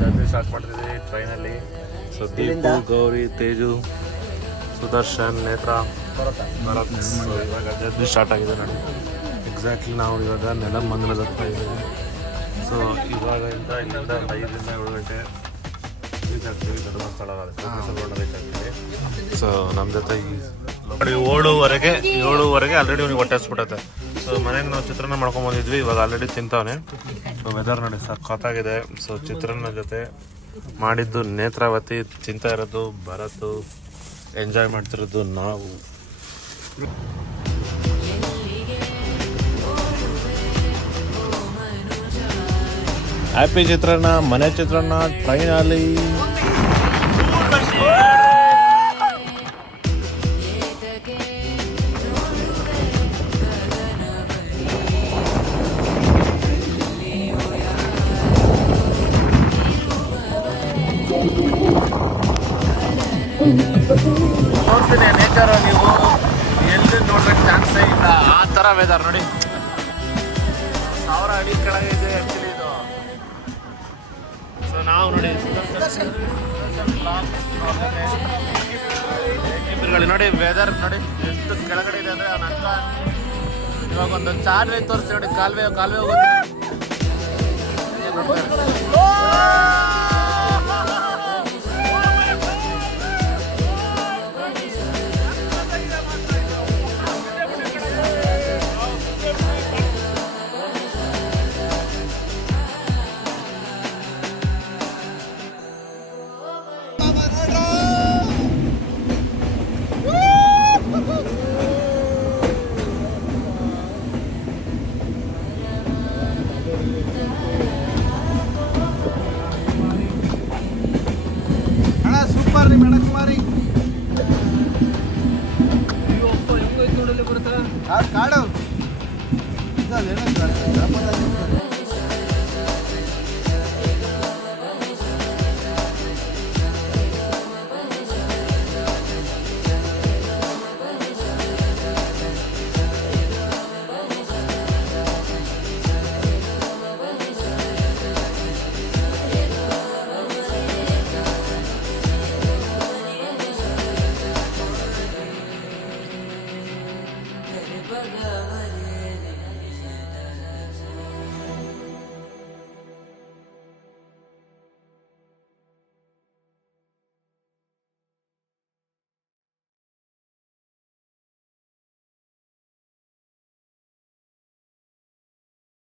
Journey start ಮಾಡ್ತಿದ್ದೀವಿ ಟ್ರೈನಲ್ಲಿ. So Deepu, Gauri, Teju, Sudarshan, ನೇತ್ರ, ಭರತ್. ಸೊ ಇವಾಗ ಜರ್ನಿ ಸ್ಟಾರ್ಟ್ ಆಗಿದೆ ನೋಡಿ. ಎಕ್ಸಾಕ್ಟ್ಲಿ ನಾವು ಇವಾಗ ನೆಲಮಂಗಲದ ಹತ್ರ ಇದ್ದೀವಿ. ಸೊ ಇವಾಗಿಂದ ಇಲ್ಲಿಂದ ಒಂದು 5ರಿಂದ 7 ಗಂಟೆ ರೀಚ್ ಆಗ್ತೀವಿ ಧರ್ಮಸ್ಥಳ ರೀಚ್ ಆಗ್ತೀವಿ. ಸೊ ನಮ್ಮ ಜೊತೆ ನೋಡಿ 7:15 ಆಲ್ರೆಡಿ ಅವ್ನಿಗೆ ಹೊಟ್ಟೆ ಹಸ್ಬಿಟ್ಟೈತೆ. ಸೊ ಮನೆಗೆ ನಾವು ಚಿತ್ರಾನ್ನ ಮಾಡ್ಕೊಂಬಂದಿದ್ವಿ, ಇವಾಗ ಆಲ್ರೆಡಿ ತಿಂತಾವನೆ. ಸೊ ವೆದರ್ ನೋಡಿ ಸಖತ್ತಾಗಿದೆ. ಸೊ ಚಿತ್ರಾನ್ನ ಜೊತೆ ಮಾಡಿದ್ದು ನೇತ್ರಾವತಿ, ತಿಂತಾ ಇರೋದು ಭರತ್, ಎಂಜಾಯ್ ಮಾಡ್ತಿರೋದು ನಾವು. ಹ್ಯಾಪಿ ಚಿತ್ರಾನ್ನ, ಮನೆ ಚಿತ್ರಾನ್ನ ಟ್ರೈನಲ್ಲಿ. ನೋಡ್ತೀನಿ ನೇಚರ್, ನೀವು ಎಲ್ಲಿ ನೋಡ್ಬೇಕು ಚಾನ್ಸೇ ಇಲ್ಲ. ಆ ಥರ ವೆದರ್ ನೋಡಿ, 1000 ಅಡಿ ಕೆಳಗೆ ಇದೆ ಆ್ಯಕ್ಚುಲಿ ಇದು. ಸೊ ನಾವು ನೋಡಿ ನೋಡಿ ವೆದರ್ ನೋಡಿ ಎಷ್ಟು ಕೆಳಗಡೆ ಇದೆ ಅಂದರೆ ನಂಗ ಇವಾಗ ಒಂದು ಚಾರ್ವೆ ತೋರಿಸಿ ನೋಡಿ. ಕಾಲುವೆ ಹೋಗುತ್ತೆ. ಸೂಪರ್ ರೀ ಮೇಡಮ್ ಕುಮಾರಿ. ಕಾಡು